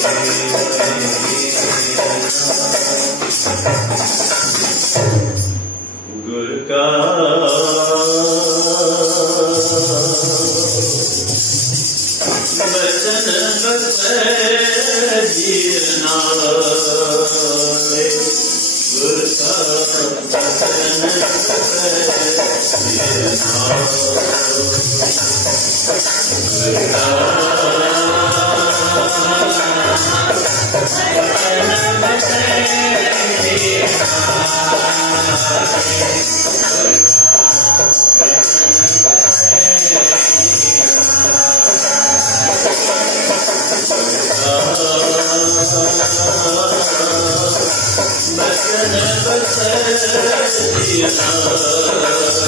गुर का बचन बसे जीवनाए, गुर का बचन बसे जीवनाए, गुर का बचन बसे बचन बसे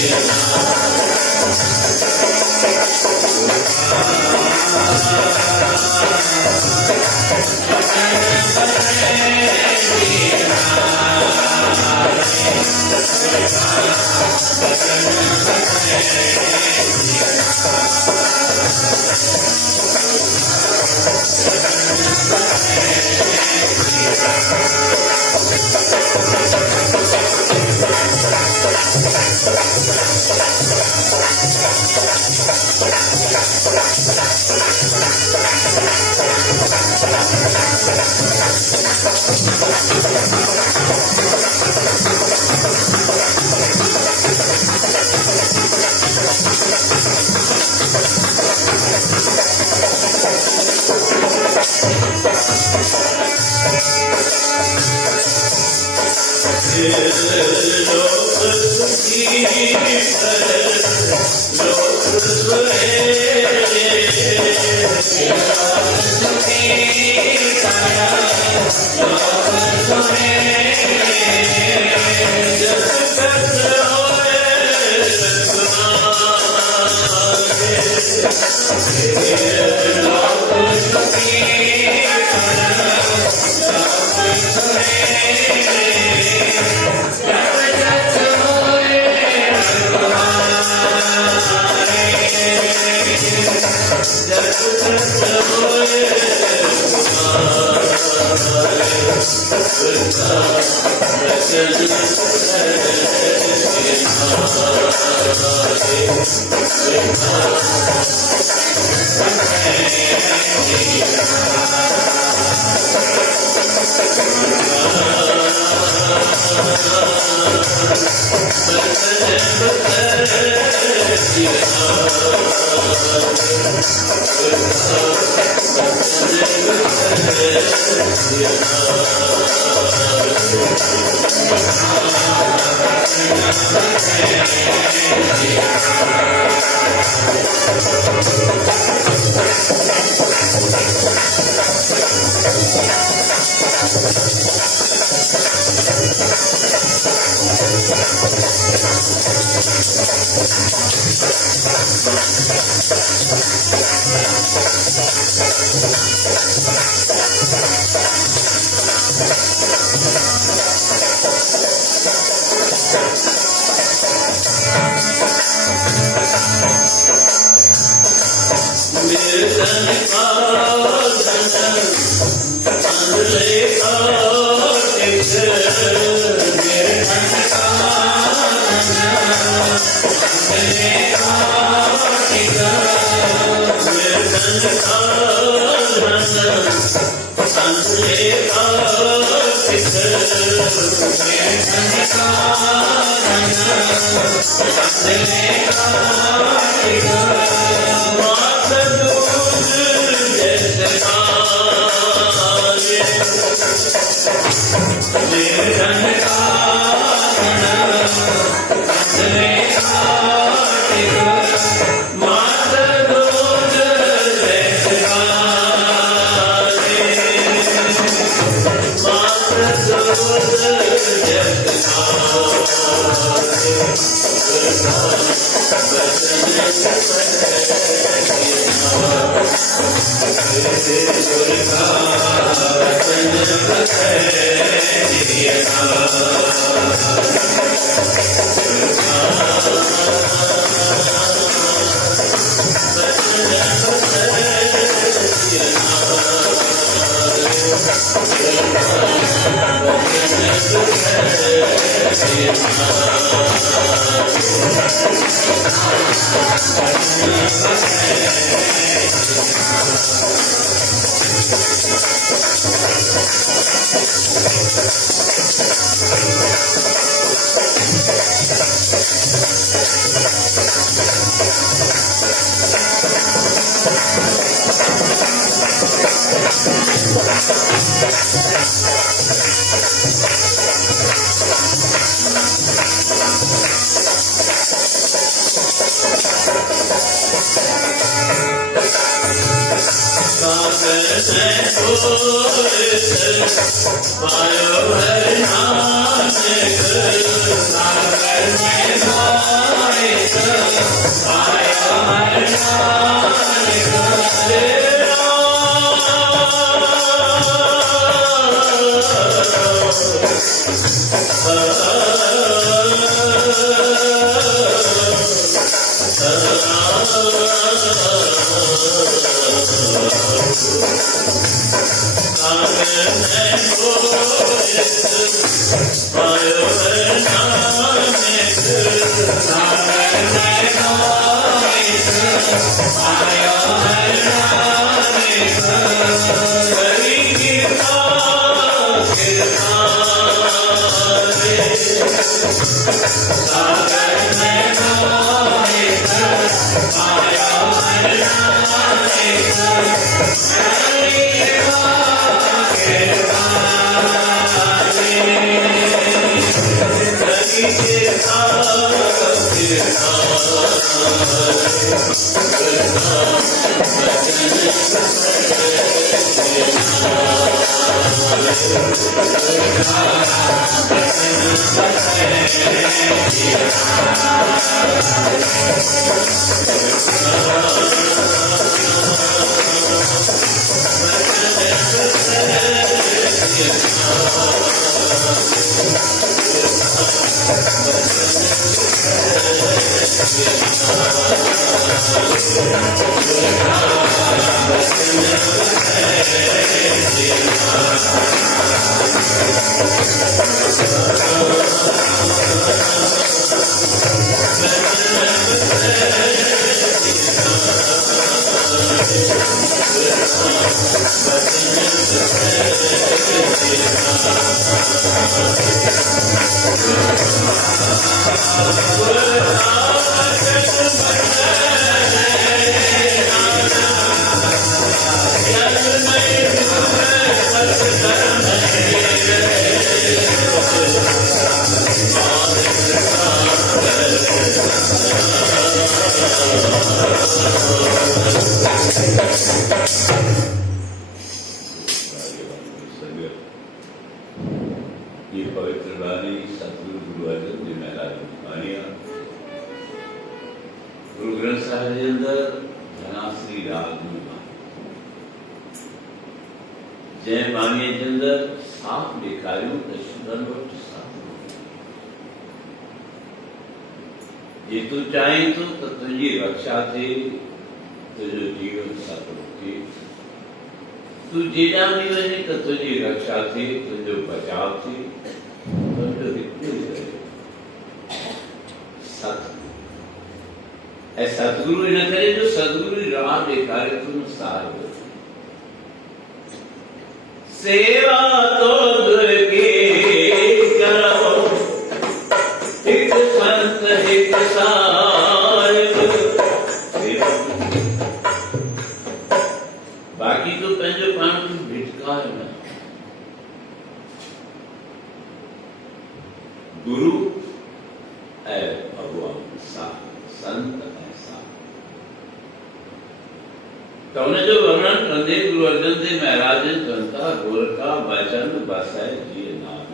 Bye. ये पवित्र वाणी सतगुरु गुरु अर्जन जी महाराज की वाणियां गुरु ग्रंथ साहिब के अंदर धनाश्री राग में जय वाणी के अंदर साफ लिखायो दर्शन वट साथ ये तू चाहे तो तुझी रक्षा थे तुझो जीवन सफल थे तू जेड़ा भी वही तो तुझी रक्षा थी तुझो बचाव थी तुझो हित सत ऐ सतगुरु न करे जो सतगुरु राह दिखाए तुम सार सेवा तो दुर्गे करो एक संत एक साहिब बाकी तो पंहिंजो पाण खे भिटकाए न गुरु ऐं भगवान साहिब संत ऐं साहिब त हुनजो वर्णन कंदे गुरु अर्जन देव महाराज चवनि था गोरखा वचन बसाए जीअ नाम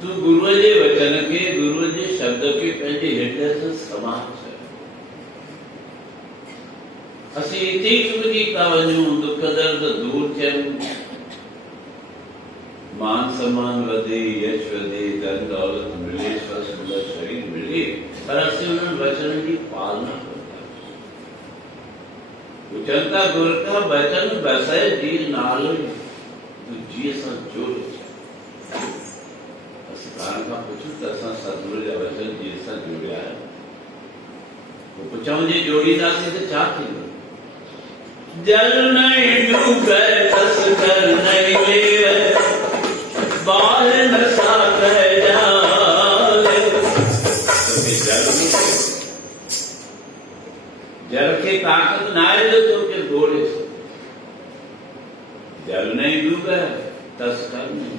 तू गुरुअ जे वचन खे गुरुअ जे शब्द खे पंहिंजे हृदय सां समाज असीं इते ई चुभजी था वञूं दुख दर्द दूर थियनि मान सम्मान वधे यश वधे धन दौलत मिले स्वस्थ सुंदर शरीर मिले पर असीं उन्हनि वचन जी पालना चवंदा गोरखा वचन बसाए जीअ नालो तूं जीअ सां जोड़ असीं पाण खां पुछूं त असां सतगुरू जा वचन जीअ सां जोड़िया आहिनि पुछऊं जे जोड़ींदासीं त छा थींदो जल नहीं डूबे तस कर नहीं लेवे बाल न सागर जाले जल के ताकत ना है जो तुमके घोड़े से जल नहीं डूबे तस कर नहीं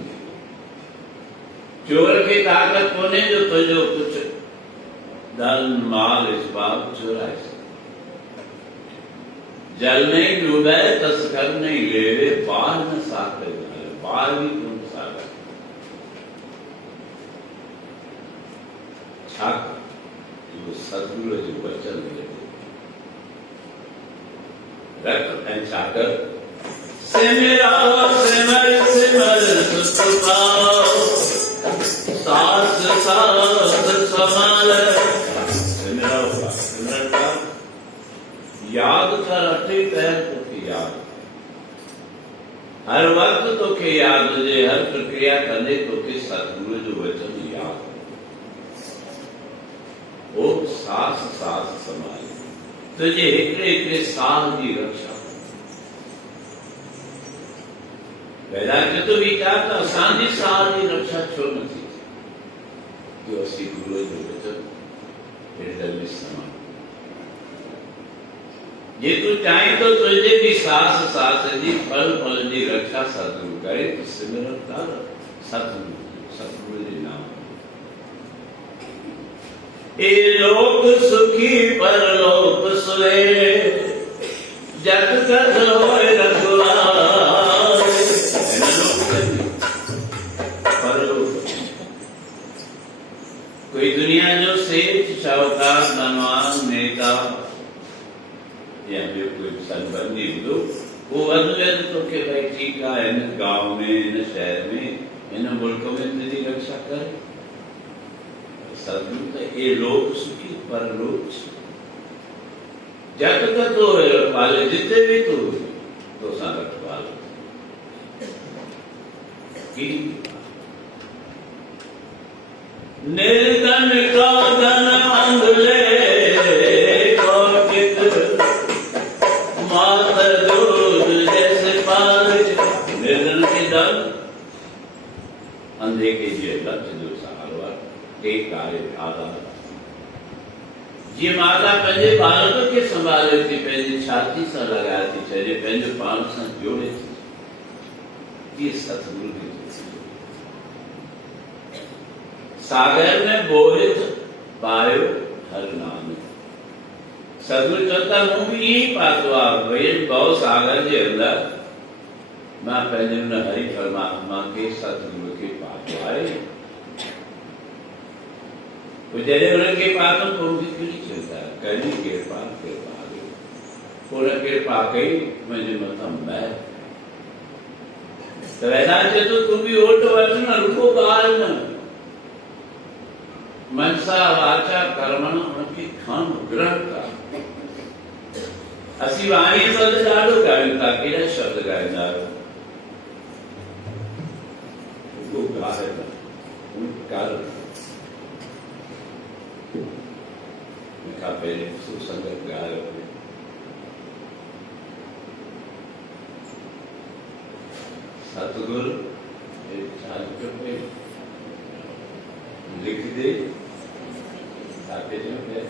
चोर की ताकत कोने जो तुझो कुछ धन माल इस बात चुराए जल नहीं डूबे तस्कर नहीं लेवे बाल में साकर बाल भी तुम साकर छाक जो सतगुरु जो वचन रख एंड छाकर सिमरा सिमर सिमर सुत पाओ सास सास समाल सिमरा होगा सिमरन का याद कर अटे पैर तोखे याद हर वक्त तोखे याद हुजे हर प्रक्रिया कंदे तोखे सतगुरु जो वचन याद वो सास सास समाए तुझे हिकड़े हिकड़े साह जी रक्षा पैदा जो वीचार तो असांजी साह जी रक्षा छो न थी जो असीं गुरु जो वचन हृदय में समाए ये तू चाहे तो तुझे भी सास सास जी पल पल जी रक्षा सतगुरु करे तो सिमरन कर सतगुरु सतगुरु जी नाम ए लोक सुखी परलोक सोए जग कर होए रखवारे। परलोक कोई दुनिया जो सेठ शाहूकार धनवान नेता या फिर कोई संबंधी लोग वो अद्वैत तो के भाई ठीक है इन गांव में इन शहर में इन मुल्कों में तेरी रक्षा कर सदगुरु तो ये लोग सुखी परलोक जग का तो रखवाले जितने भी तो सा रखवाले की निर्धन का धन अंगले मातर दूध जैसे पाल निर्धन के धन अंधे के लिए लक्ष्य जो सहारवा एक कार्य आधार ये माता पंजे बालकों के संभाले थी पंजे छाती सा लगाई थी चले पंजे पान सा जोड़े थी ये सतगुरु की सागर में बोहित पायो हर नाम सदगुरु चौथा मुंह भी यही पातो आप भाई गौ सागर के अंदर मां पंजे न हरि परमात्मा के सतगुरु के पातो आए जैसे उनके पास तो भी कुछ चलता है कहीं के पास पूरा के पास ही मुझे मतलब मैं तो ऐसा तो तुम भी ओट वचन रुको बाहर न मनसा वाचा कर्मण उनकी खान ग्रहण का असी वाणी शब्द डालो गायता केड़ा शब्द गायता वो गायता उन कारण पहले सुसंगत गाय सतगुरु लिख दे ताकि जो है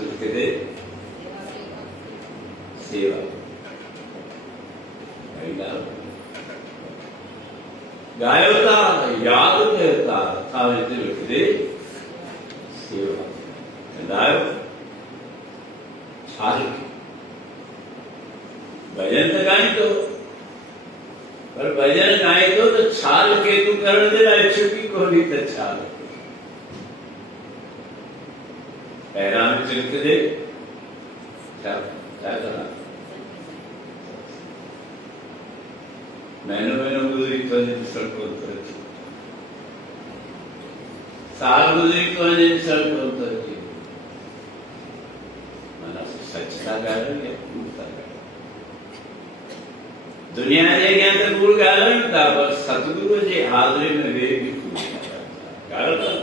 लिख दे सेवा गायोता याद करता था लिख दे सेवा गायो छाल भजन तो गाई तो पर भजन गाई तो छाल के तू कर दे इच्छुकी को नहीं तो छाल पैराम लिख दे क्या करना मैंने गुजरी तो सड़कों पर साल गुजरी तो सड़कों पर मना सच्चा गालन या झूठा गालन दुनिया जे ज्ञान तो गुरु गालन था पर सतगुरु जे हाजरी में वे भी गालन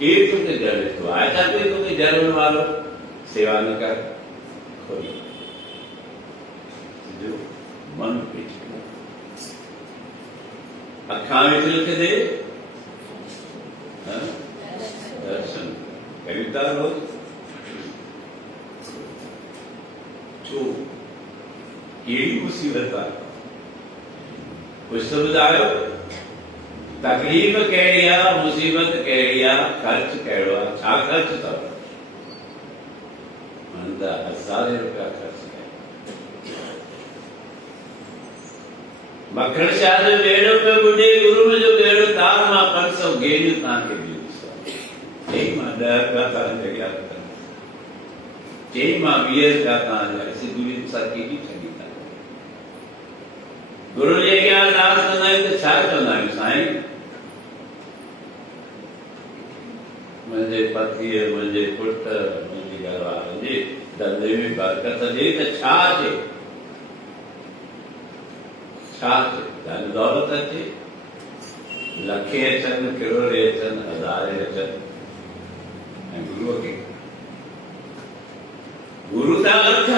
कीर्तन के जल तो आया था कोई जलन वालों सेवा न कर कोई जो मन पीछ अखा में लिख दे दर्शन कविता रोज जो केड़ी मुसीबत आ कुछ समझायो तकलीफ कहिड़िया मुसीबत कहिड़िया खर्च कहिड़ो आहे छा खर्च अथव हाणे त 1000 रुपया खर्च मखण शाह जो बेड़ो पे बुढ़े गुरु जो बेड़ो तार मां 500 गेड़ियूं तव्हांखे ॾियूं चई मां 10 रुपया तव्हांखे ॾिया चई मां 20 रुपया तव्हांजा सिधू सरकी जी छॾी था गुरु जे अॻियां अरदास कंदा आहियूं त छा चवंदा आहियूं साईं मुंहिंजे पतीअ मुंहिंजे पुट मुंहिंजी घरवारनि जे धंधे में बरकत ॾे त छा अचे धन दौलत अचे लखे अचनि किरोड़े अचनि हज़ारे अचनि ऐं गुरूअ खे गुरु था लख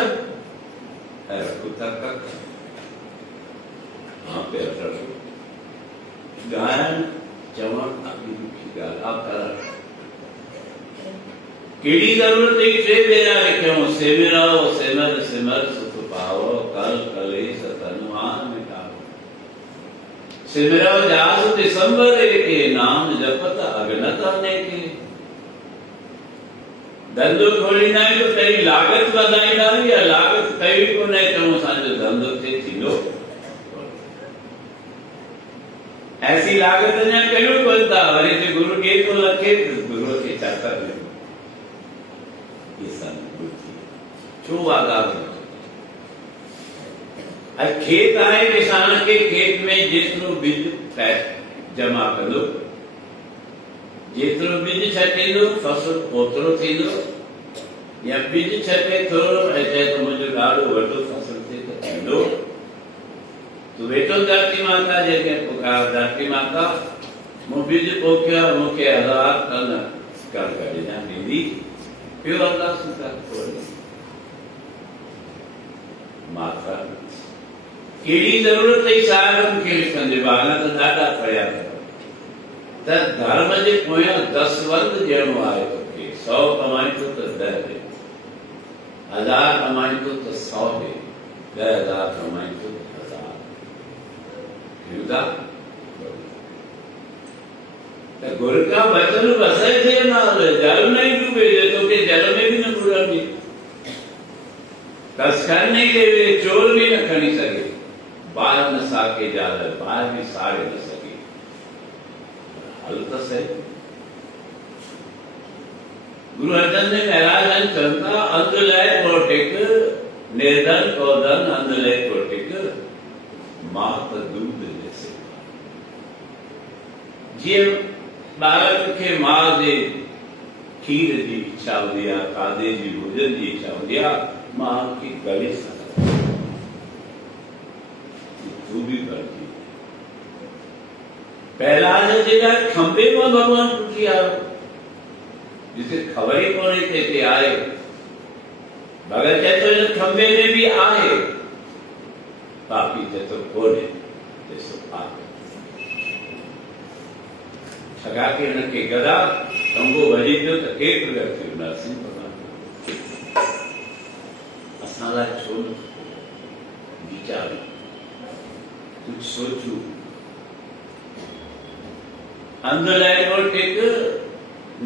ऐं रखू था कख हाँ पे गायन चवण ॾाढी ॾुखी ॻाल्हि आहे पर कहिड़ी ज़रूरत ई 3 भेरा लिखियो सिमरो सिमर सिमर सुख पावो कल कलेश तनुआन मिटावो सिमरो जास दिसंबर के नाम जपत अगनत अनेके। धंधो खोली ना तो तेरी लागत वधाई ना या लागत कई को ने चो सांजो धंधो थे थींदो। ऐसी लागत ने कयो कोता वरी ते गुरु के को लखे गुरु के चाहता है ये सन बुद्धि छो वादा खेत आए किसान के खेत में जितनो बीज जमा करो जितनो बीज छटींदो फसल ओतरो थींदो या बीज छटे थोरो ऐसे तो मुझे गाड़ो वडो फसल थे तो थींदो तो बेटो धरती माता जेके पुकार धरती माता मु बीज पोख्या मुके हजार टन कर गड़ी ना दीदी फिर अल्लाह सुता खोल माता केड़ी जरूरत है सारम के संदेवाना तो दादा पड़या त धर्म जे पोया 10 वंद जेणो आए तो के 100 कमाई तो 10 दे 1000 कमाई तो 100 दे 10,000 कमाई तो 1000 युदा त गुरु का वचन बसे थे ना जल नहीं डूबे तो के जल में भी न बुरा नहीं कस करने के लिए चोर भी न खड़ी सके बाहर न साके जाले बाहर भी सारे न सके हल तो से गुरु अर्जन ने महाराज करता अंधले कोटिक निर्धन कोदन अंधले कोटिक मात दूध जैसे जे बालक के मां दे खीर की इच्छा होदिया कादे जी भोजन की इच्छा होदिया मां की गले से तू भी करती पहला जेगा खंबे में भगवान टूटी आयो जिसे खबर ही कोनी थे कि आए भगत कहते तो खंबे में भी आए पापी थे तो कोने जैसे आए ठगा के उनके गदा खंबो भजी जो तो एक प्रकार से नरसिंह भगवान असाला छोड़ विचार कुछ सोचू अंधले को टिक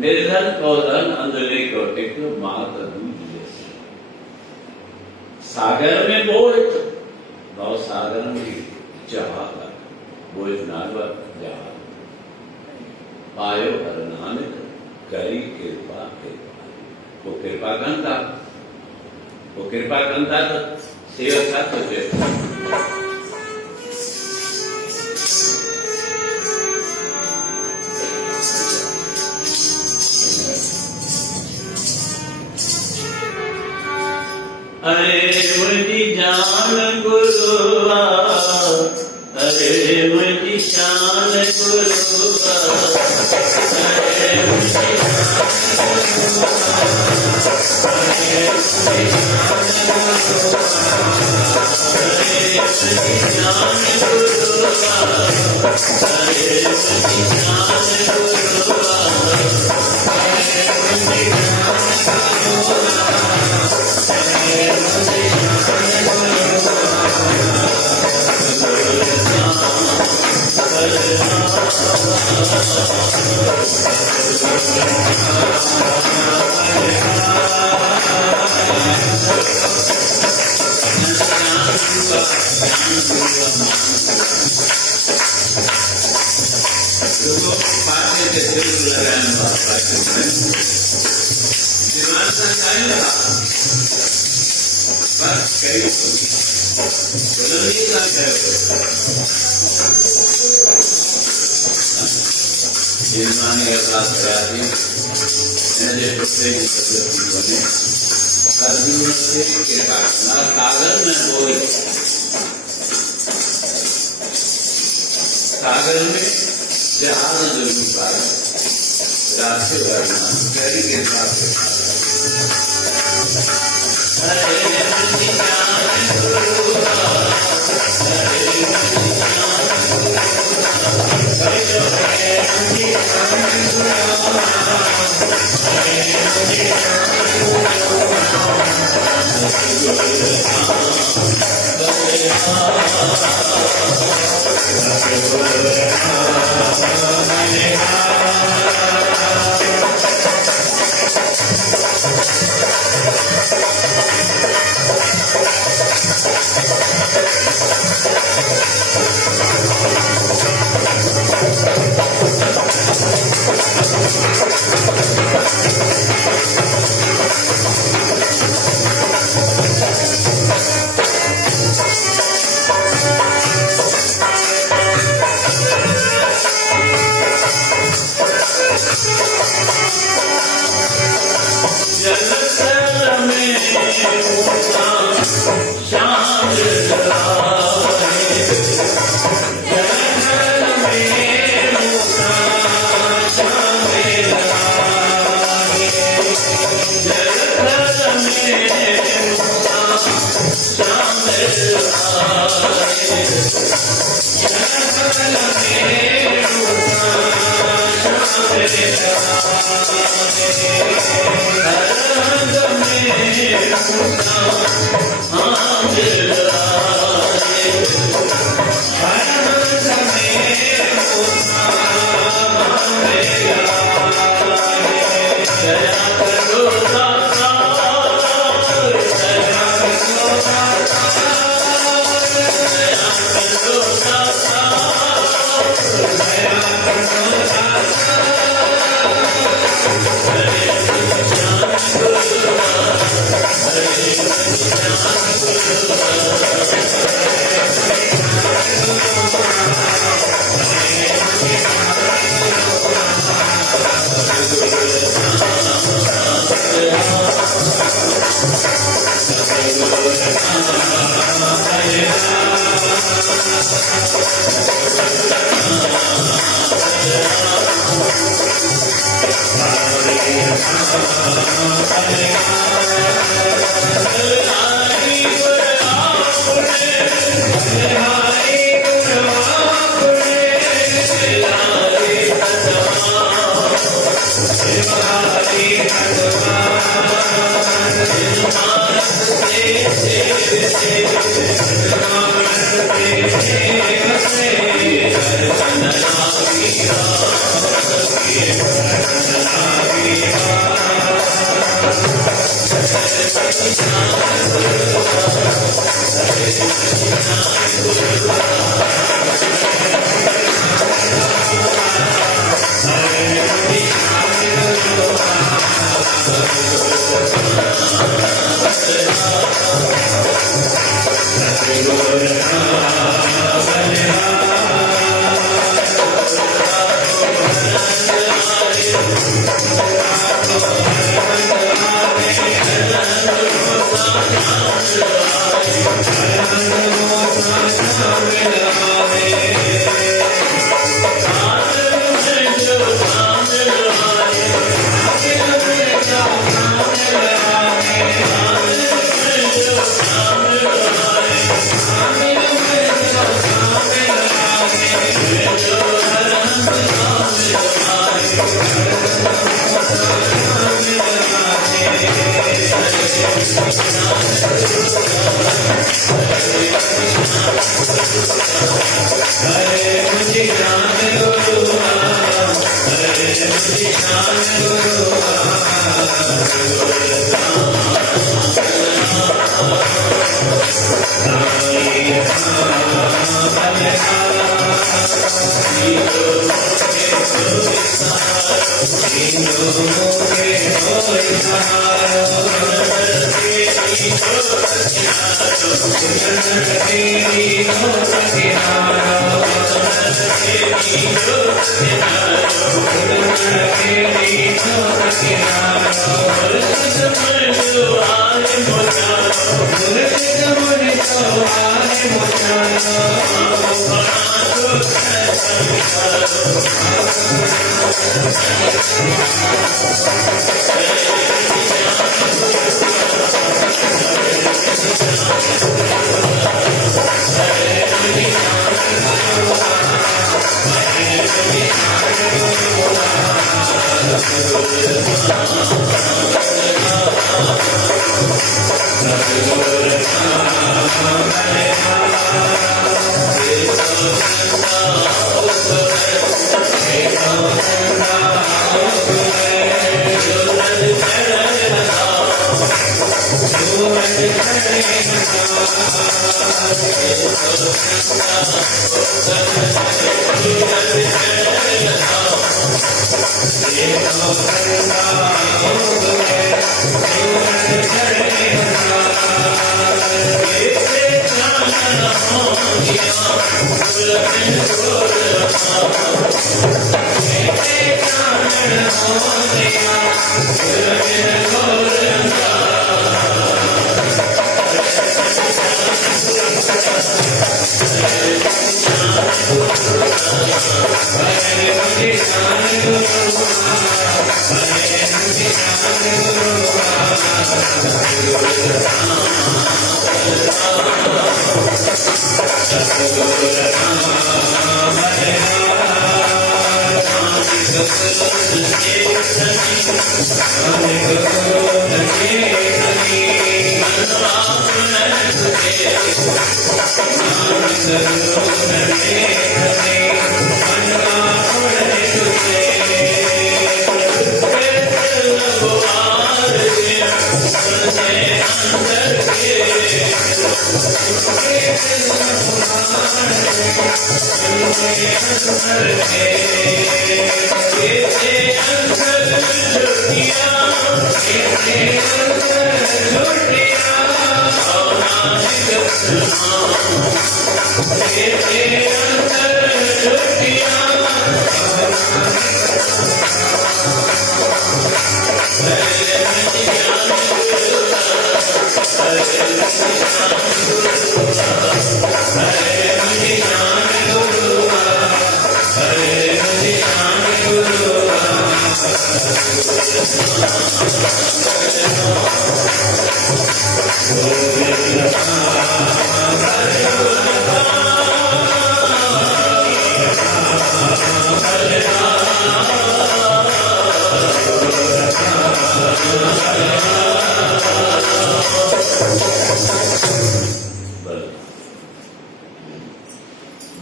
निर्धन को धन अंधले को टिक मात दूध जैसे सागर में बोझ भाव सागर में जहाज बोझ नागवा जहाज पायो हर नानक करी कृपा कृपा वो कृपा करता तो सेवक साथ होते अरे मुझी जान गुरुआ अरे मुझी शान गुरुआ अरे मुझी सागर में जहाज जरूर पार रास्ते करी के साथ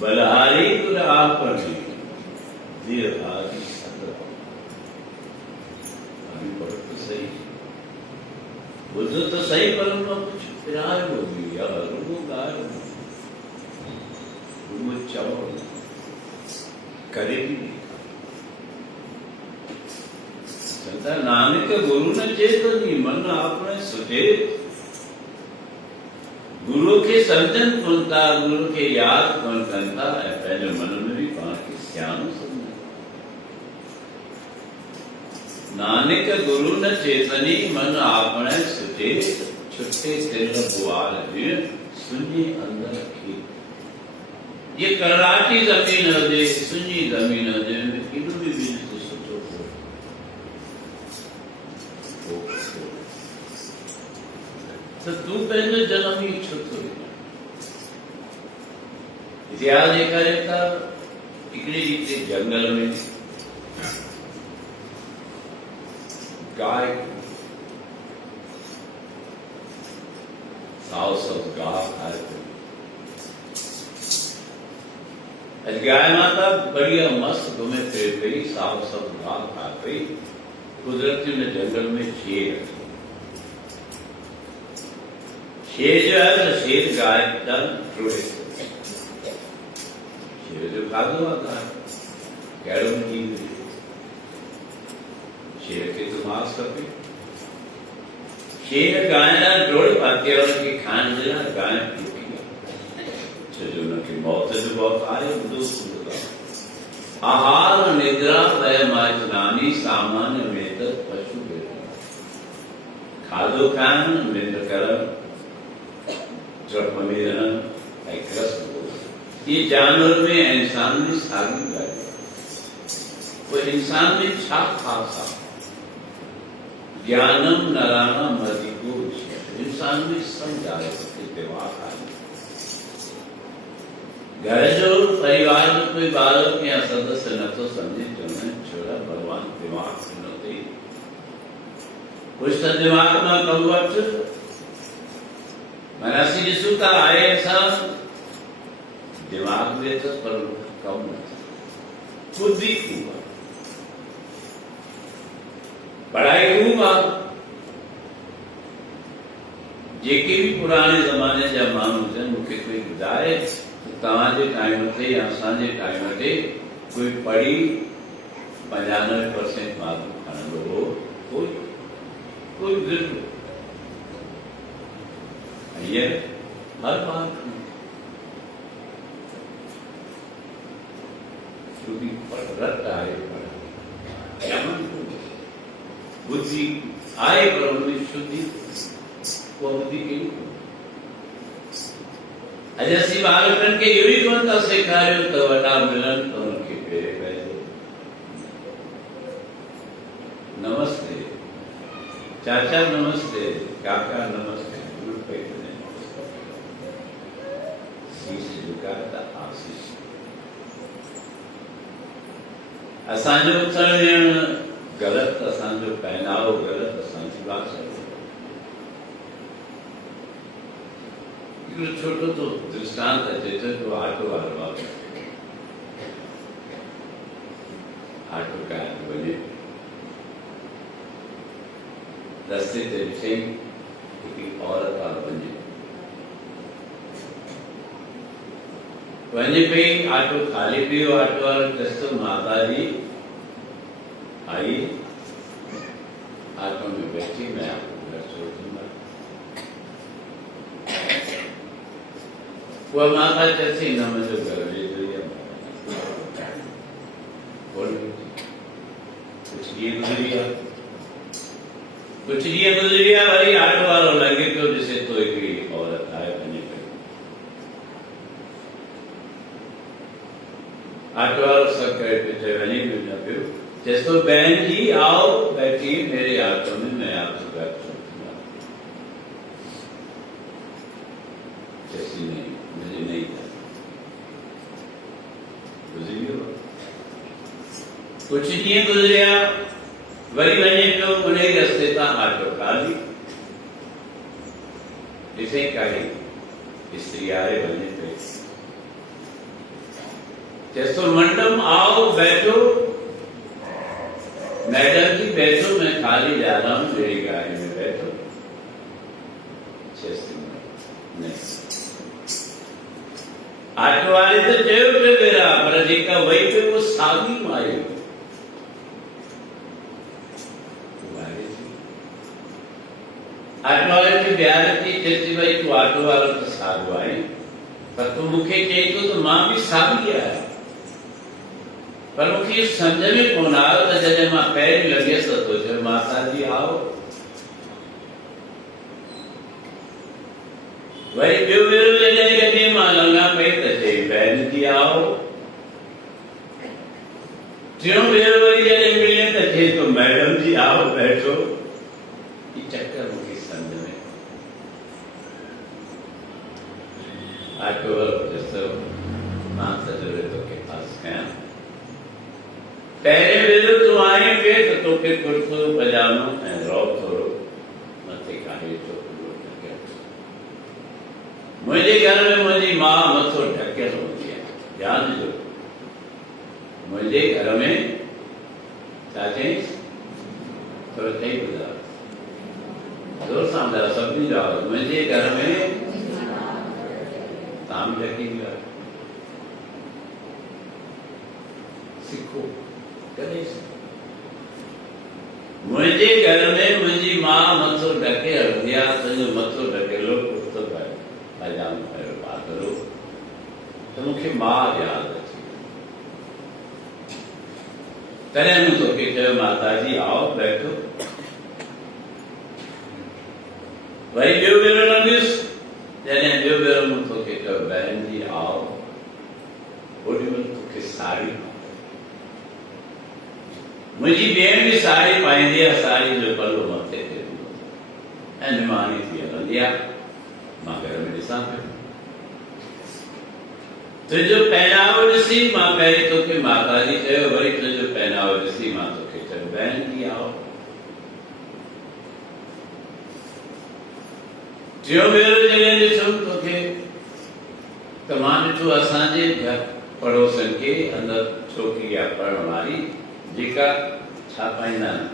बलहारी तुझ आप पर दीर्घादि सत्र अभी पढ़ तो सही बुद्ध तो सही पर उनका कुछ प्यार होगी यार उनको गाय उनको चावल करेगी नहीं चलता नानक गुरु ने चेतनी मन आपने सुचेत गुरु के सर्जन कौनता गुरु के याद कौन करता है पहले मन में भी पाठ के श्याम सुनना नानक गुरु न चेतनी मन आपने सुचेत छुट्टे तिल बुआल सुनी अंदर की ये कराटी जमीन हो दे सुनी जमीन हो दे किलो भी तो सोचो तो तू पहले जन्म ही छुट्टो इतिहास देखा जाता इकडे रीते जंगल में गाय साव सब गाय खाए गाय माता बढ़िया मस्त घूमे फिर गई साव सब गाय खा गई कुदरती ने जंगल में शेर शेर जो है तो शेर गाय का रोए शेर जो खादो आता है कैडो की शेर के तो मांस करते शेर गाय ना जोड़ पाते और की खान दिला गाय टूटी जो न की मौत से बहुत आए दोस्त आहार निद्रा वह माचनानी सामान्य वेद पशु खादो खान निद्र करम ये जानवर में इंसान में सारी गाड़ी वो इंसान में छाप खासा ज्ञानम नराना मधिको इंसान में समझाए दिमाग आए घर जो परिवार में कोई बालक या सदस्य न तो समझे जो छोड़ा भगवान दिमाग से न कुछ तो दिमाग में कौवट मरासी जिसु का आए इंसान दिमाग में तो पर कम बुद्धि हुआ पढ़ाई हुआ जेके भी पुराने जमाने जब मानव जन मुख्य कोई जाए तव्हांजे टाइम ते या असांजे टाइम ते कोई पढ़ी 95% मार्कूं खणंदो हो, कोई बुजुर्ग हींअर हर बार छोकी रट आहे, बुद्धि आहे पर उनमें शुद्धि को बुद्धि कहिड़ी अॼु असीं ॿारनि खे इहो ई कोन था सेखारियूं त वॾा मिलनि त उनखे पेरे पइजे, नमस्ते चाचा, नमस्ते काका, नमस्ते शीश झुकाए त आशीष। असांजो उथण वेहण ग़लति, असांजो पहनावो ग़लति, असांजी भाषा हिकिड़ो छोटो तो दृष्टांत अचे थो जो ऑटो वारो आहे, ऑटो कार वञे रस्ते ते ॾिठई हिकिड़ी औरत आहे वञे पई, ऑटो खाली पियो, ऑटो वारो चयसि थो माता जी आई ऑटो में बैठी, मैं आपको घर छोड़ दूंगा। वो माता चयसि न मुंहिंजो घर वेझो ई आहे, कुछ ॾींहं गुज़री विया, वरी ऑटो वारो लॻे पियो ॾिसे थो हिकिड़ी औरत आहे वञे पई, ऑटो वारो सभु करे पियो चए, वञे पियो न पियो, चयसि तो बहन जी आओ बैठिए मेरे ऑटो में, मैं आपको घर छोड़ दूंगा। जैसी नहीं, मुझे नहीं था, गुजरी हो कुछ ॾींहं गुज़रिया, वरी वञे पियो उन ई रस्ते तां ऑटो खाली, ॾिठई काई स्त्री आहे वञे पई, चयसि तो मैडम आओ बैठो, मैडम जी बैठो, मैं खाली जा रहा हूं, मेरी गाड़ी में बैठो। नहीं, ऑटो वाले तो चयो पियो बेरा, पर जेका वही पे वो साॻी माई ऑटो वाले खे ॿियार थी चएसि भई तूं ऑटो वारो त साॻियो आहे, पर तूं मूंखे चई थो त मां बि साॻी आहियां, पर मूंखे इहो सम्झ में कोन आयो त जॾहिं मां पहिरीं लॻियसि त तो चयो माता जी आओ, वरी ॿियो भेरो जॾहिं जॾहिं मां लॻा पई त चई बहन जी आओ, टियों भेरो वरी जॾहिं मिले त चए तो मैडम जी आओ बैठो। ये चक्कर मूंखे सम्झ में ऑटो वारो चयसि मां सॼो तोखे पास कयां, पहिरें भेरो तूं आहीं पिए त तोखे कुर्तो पजामो ऐं रओ थोरो मथे खां हेठि ढकियल, मुंहिंजे घर में मुंहिंजी मां मथो ढकियल हूंदी आहे, ध्यानु ॾिजो, मुंहिंजे घर में छा चईंसि थोरो चई ॿुधायो, जोर सां ॿुधायो, सभिनी जा मुंहिंजे घर में तव्हां बि ढकी विया सिखो, कॾहिं मुंहिंजे घर में मुंहिंजी मां मथो ढके हलंदी आहे, तुंहिंजो मथो ढकेलो कुर्तो पाए पजामो पायो पातलो, त मूंखे मां यादि अची, तॾहिं मूं तोखे चयो माता जी आओ बैठो, वरी ॿियो भेरो लंघियुसि, जॾहिं ॿियो भेरो मूं तोखे चयो बहन जी आओ, ओॾी महिल तोखे साड़ी, मुंहिंजी भेण बि साड़ी पाईंदी आहे, साड़ी जो पल्लो मथे ते ऐं निमाणी थी हलंदी आहे, मां घर में ॾिसां पियो, तुंहिंजो पहनावो ॾिसी मां पहिरीं तोखे माता जी चयो, वरी तुंहिंजो पहनावो ॾिसी मां तोखे चयो बहन जी आओ, टियों भेरो जॾहिं ॾिठुमि तोखे त मां ॾिठो असांजे घर पड़ोसन खे अंदरि छोकिरी आहे पढ़ण वारी, जेका छा पाईंदा आहिनि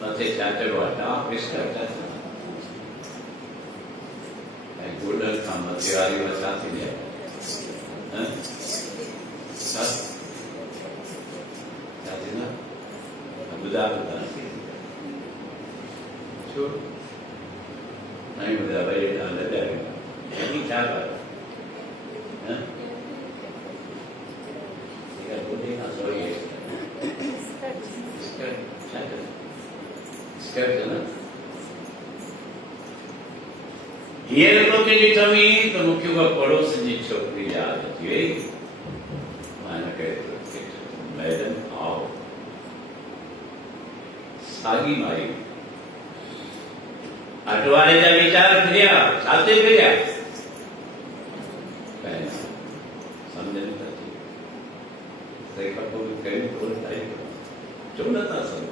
मथे छा चइबो आहे टॉप स्कर्ट ऐं गोॾनि खां मथे वारी छा थींदी आहे हैं? सब क्या देना? बुझा बता छोड़ नहीं बुझा भाई, ये डाल जाएगा यही क्या बात है? ठीक है बोलेगा सॉरी स्कर्ट है ना ये लोगों के लिए कमी तो मुख्य का पड़ोस जी छोकरी याद होती है माना कहते मैडम आओ सागी मारी अटवारे का विचार फिरिया साथे फिरिया समझ नहीं पाती सही कपो कहीं थोड़ी टाइम चुनता सब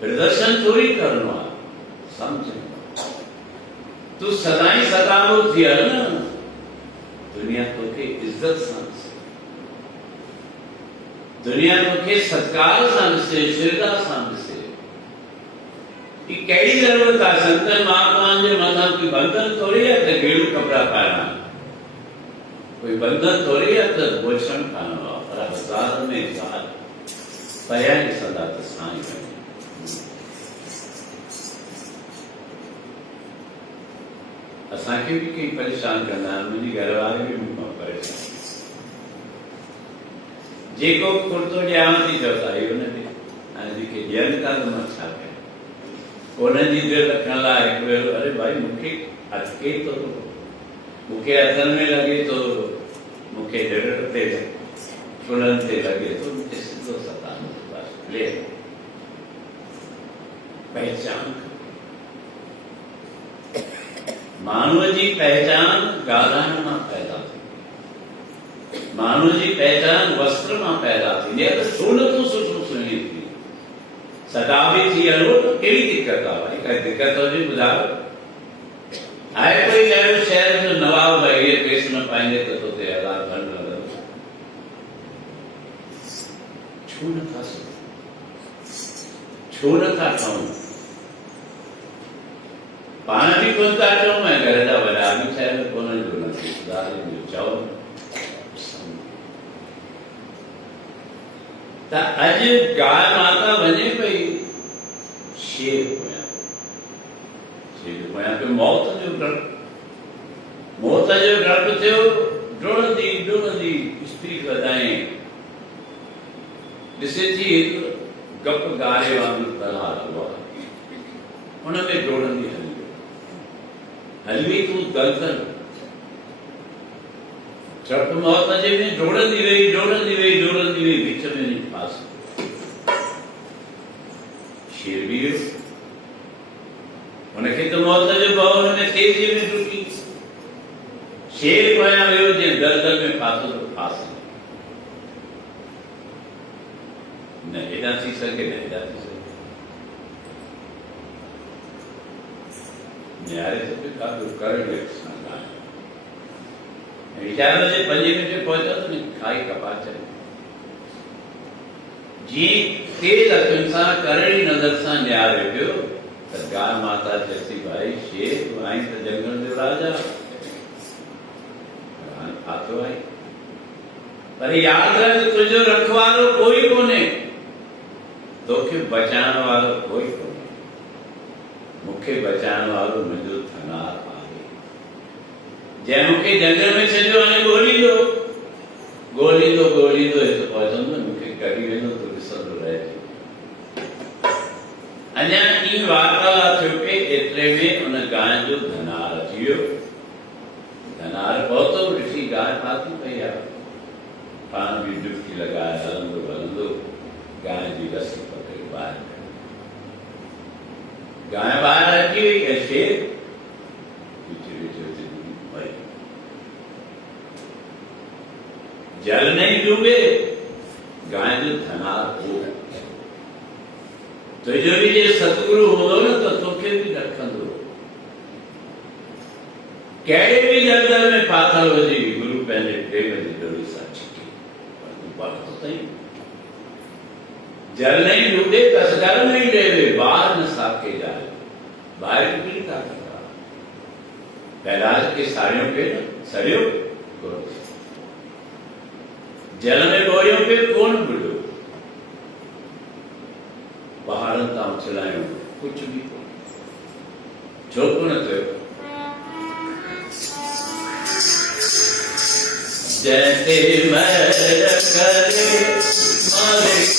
प्रदर्शन थोड़ी करना समझ तू सदाई सदाबो थिया ना दुनिया तो के इज्जत सांस दुनिया तो के सत्कार सांस से श्रद्धा सांस से ये कई जरूरत है संतन महात्मान जो मतलब कोई बंधन थोड़ी है तो गेड़ू कपड़ा पहना कोई बंधन थोड़ी है तो भोजन खाना और हजार में साथ पया की सदा तो साई में असांखे भी कई परेशान करना है मुझे घर वाले भी परेशान जेको कुर्तो ॾियांव थी चवंदा आहियो उनखे हाणे जेके ॾियनि था त मां छा कयां उन्हनि जी दिलि रखण लाइ हिकु भेरो अरे भाई मूंखे अटके थो मूंखे हथनि में लॻे थो मूंखे ढिढ ते चुल्हनि ते लॻे थो मूंखे सिधो सतानो बसि ले पहचान मानव जी पहचान ॻाल्हाइण मां पैदा थी मानव जी पहचान वस्त्र मां पैदा थी ने तो छो नथो सुठो सुहिणी थी सदा भी थी हलो तो कहिड़ी दिक़त आहे भाई काई दिक़त हुजे ॿुधायो आहे कोई अहिड़ो शहर जो नवाब भाई ये पेश न पाएंगे तो ते हज़ार घन लॻंदो छो नथा छो नथा ठहूं पाण बि कोन था चऊं ऐं घर जा वॾा बि शहर कोन जो नथी ॻाल्हि जो चओ त अॼु गाय माता वञे पई शेर पोयां पियो मौत जो डपु थियो डुड़ंदी स्पीड वधाए ॾिसे थी हिकु गप गारे वांगुरु तलाक हुआ हुन में डोड़ंदी हलवी तूं दलदल चप मौत जे में डोड़ंदी वई विच में नहीं फास शेर भी उनखे तो मौत जो भउ में तेजी में टुटी शेर पोयां वियो जे दलदल में फासो तो फास न हेॾा थी सघे न हेॾा थी सघे न्यारे तो काफ़ी कर वीचारो से 5 मिनट पहुंचा तो नहीं खाई कपा चले जी तेज अखियुनि सां करड़ी नज़र सां निहारे पियो त गाय माता चएसि भाई शेर तूं आहीं त जंगल जो राजा हाणे फाथो आई पर यादि रख तुंहिंजो रखवारो कोई कोन्हे तोखे बचाइण वारो कोई कोन्हे मूंखे बचाइण वारो मुंहिंजो थनार आहे जंहिं मूंखे जंगल में छॾियो हाणे ॻोल्हींदो हिते पहुचंदो मूंखे कढी वेंदो तो ॾिसंदो रहिजे अञा ई वार्तालाप थियो पिए एतिरे में उन गांइ जो धनार अची वियो धनार पहुतो ॾिसी गांइ फाथी पई आहे पाण बि डुबकी लॻाए हलंदो गांइ जी रस्सी पकड़ी ॿाहिरि गांइ ॿाहिरि अची वई ऐं शेर जल नहीं डूबे गाय जो धनार हो तुझो भी जे सतगुरु हूंदो न तो तोखे भी रखंदो कहिड़े भी जंगल में फाथल हुजे गुरु पंहिंजे प्रेम जी डोरी सां छिके वक्त सही जल नहीं डूबे कसगर नहीं लेवे बाहर न साके जाए बाहर निकली का पहलाज के साड़ियों पे सड़ियो जल में गोरियों पे कौन बुढ़ो पहाड़ ताम चलायो कुछ भी छोकन तो जैसे मैं करे मालिक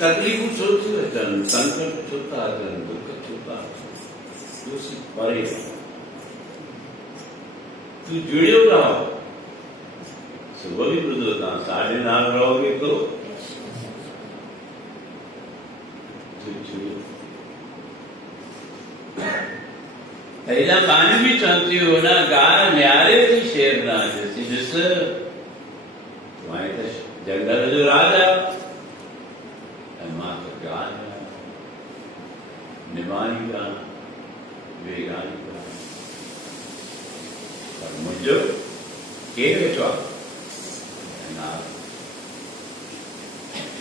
तकलीफ छोड़ती है, संकट छोड़ता है, दुख छोड़ता है, परे तू जुड़े रहो। सुबह भी बुद्ध होता 9:30 रहोगे तो पहला पानी भी चलती हो ना, गाय न्यारे थी शेर ना जैसे जिससे वहां का जंगल जो राजा माँ का ज्ञान है, निमानी का वेगानी का और मुझे के बेचवा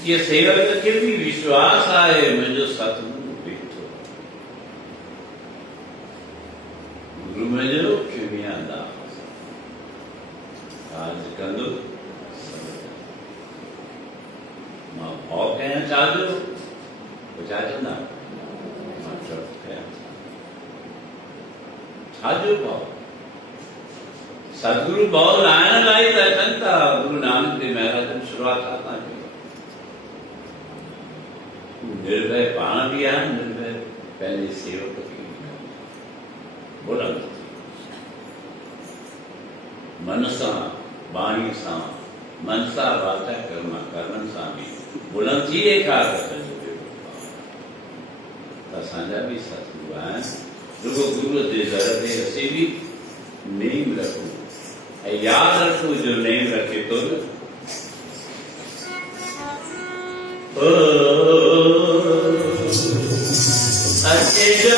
ये सेवा करके भी विश्वास आए मुझे सतगुरु बेचो गुरु मुझे क्षमिया दास आज कंदो भाव कहना चाहते हो बचा चंदा छाजो भाव सदगुरु भाव लाना लाई था गुरु नानक देव महाराज शुरुआत आता है निर्भय पाण भी है, निर्भय पहले सेवक बोला मनसा वाणी सा मनसा वाचा कर्म कर्मन सामी बुलंद थी देखा असांजा भी सतगुरु आहिनि, रुगो गुरु जे दर ते असीं भी नेम रखो ऐं यादि रखो जो नेम रखे थो न अचे जो